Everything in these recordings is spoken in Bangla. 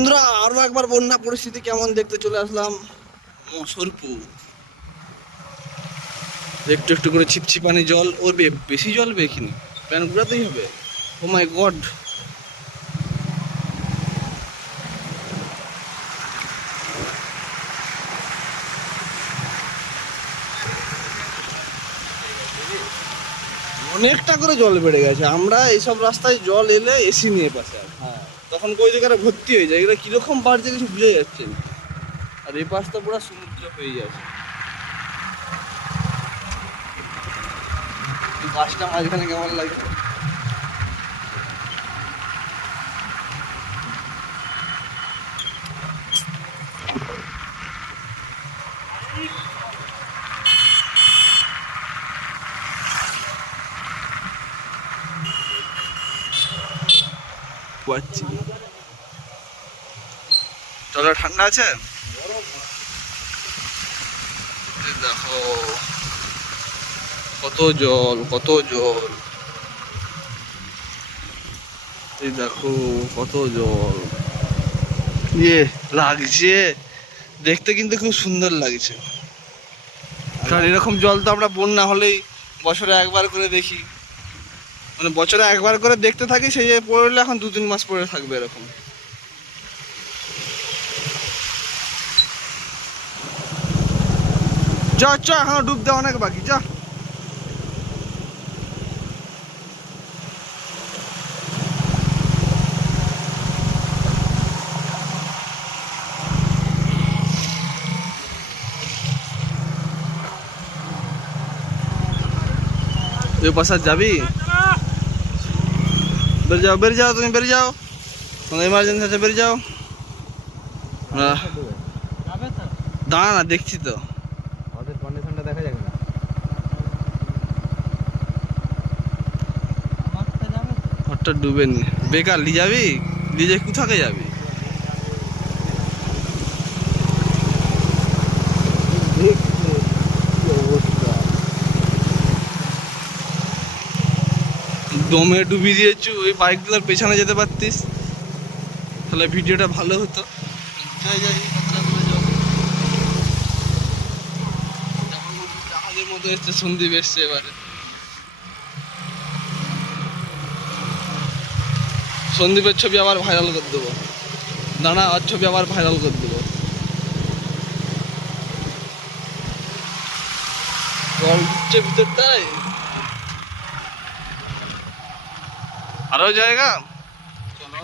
বন্ধুরা, আরও একবার বন্যা পরিস্থিতি কেমন দেখতে চলে আসলাম? মসরপুর। একটু একটু করে ছিপছিপানি জল ওর বেশি জল বে এখানে প্যান ঘুরাতেই হবে। ও মাই গড অনেকটা করে জল বেড়ে গেছে। আমরা এইসব রাস্তায় জল এলে এসি নিয়ে পাশে আর তখন কই জায়গায় ভর্তি হয়ে যায় এগুলো কীরকম বাড়ছে কিছু বুঝে যাচ্ছে আর এই পাশটা পুরো সমুদ্র হয়ে যাচ্ছে। বাসটা মাঝখানে কেমন লাগে? পাচ্ছি জলটা ঠান্ডা আছে? দেখো কত জল কত জল। এই দেখো কত জল। ইয়ে লাগছে। দেখতে কিন্তু খুব সুন্দর লাগছে। কারণ এরকম জল তো আমরা বন্যা হলেই বছরে একবার করে দেখি। মানে বছরে একবার করে দেখতে থাকি, সেই যে পড়লে এখন দু তিন মাস পরে থাকবে এরকম। চ চ, এখনও ডুবতে অনেক বাকি যা পাশে যাবি? বের যাও বের যাও তুমি বের যাও। কোনো এমার্জেন্সি আছে বের যাও। দাঁড়া না দেখছি তো। ওদের কন্ডিশনটা দেখা যাবে না। ঘরটা ডুবে নি। বেকার লি যাবি? লিজে কোথাকে যাবি? দমে ডুবি দিয়েছু ওই বাইকগুলোর পেছনে যেতে পারতিস। তাহলে ভিডিওটা ভালো হতো। যাই যাই কাতরাগুলো জাহাজের মতো এসছে সন্দীপ এসছে এবারে। সন্দীপের ছবি আবার ভাইরাল করে দেবো। দাঁড়া আর ছবি আবার ভাইরাল করে দেবো। জল ভিতরটায়? আরও জায়গা? চলো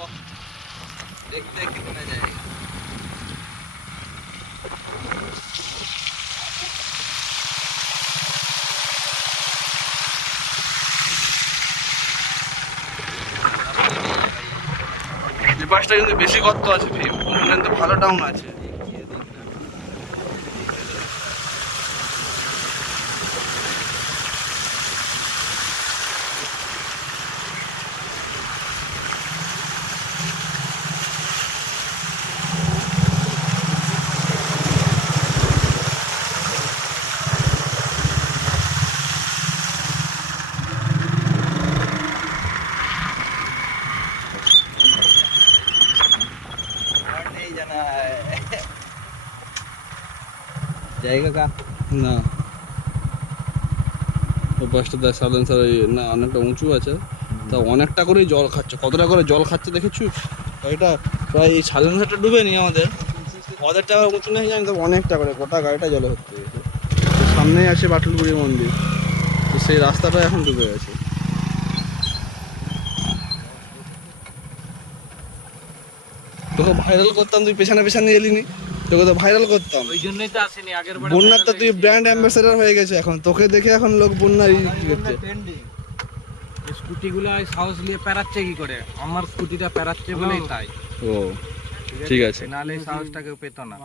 দেখতে কিতনা জায়গা। কিন্তু বেশি গর্ত আছে কিন্তু ভালো ডাউন আছে। জায়গা কা না বাসটা দেখ সাইলেন্সার ইয়ে, না অনেকটা উঁচু আছে। তা অনেকটা করে জল খাচ্ছে। কতটা করে জল খাচ্ছে দেখেছি? গাড়িটা প্রায় এই সাইলেন্সারটা ডুবে নি আমাদের। অর্ধেক টাকা উঁচু নেই জানি তবে অনেকটা করে গোটা গাড়িটা জলে হচ্ছে সামনেই আছে বাটুলগুড়ি মন্দির। তো সেই রাস্তাটা এখন ডুবে গেছে। তোকে ভাইরাল করতাম তুই পেছনে পেছনে এলি নি? তোকে তো ভাইরাল করতাম। ওই জন্যই তো আসেনি আগের বন্যার তো তুই ব্র্যান্ড অ্যাম্বাসেডর হয়ে গেছে এখন। তোকে দেখে এখন লোক বন্যার ই করছে। স্কুটি গুলো সাহস নিয়ে পেরাচ্ছে কি করে? আমার স্কুটিটা পেরাচ্ছে বলেই তাই। ও ঠিক আছে। নালে সাহসটাকে পেত না।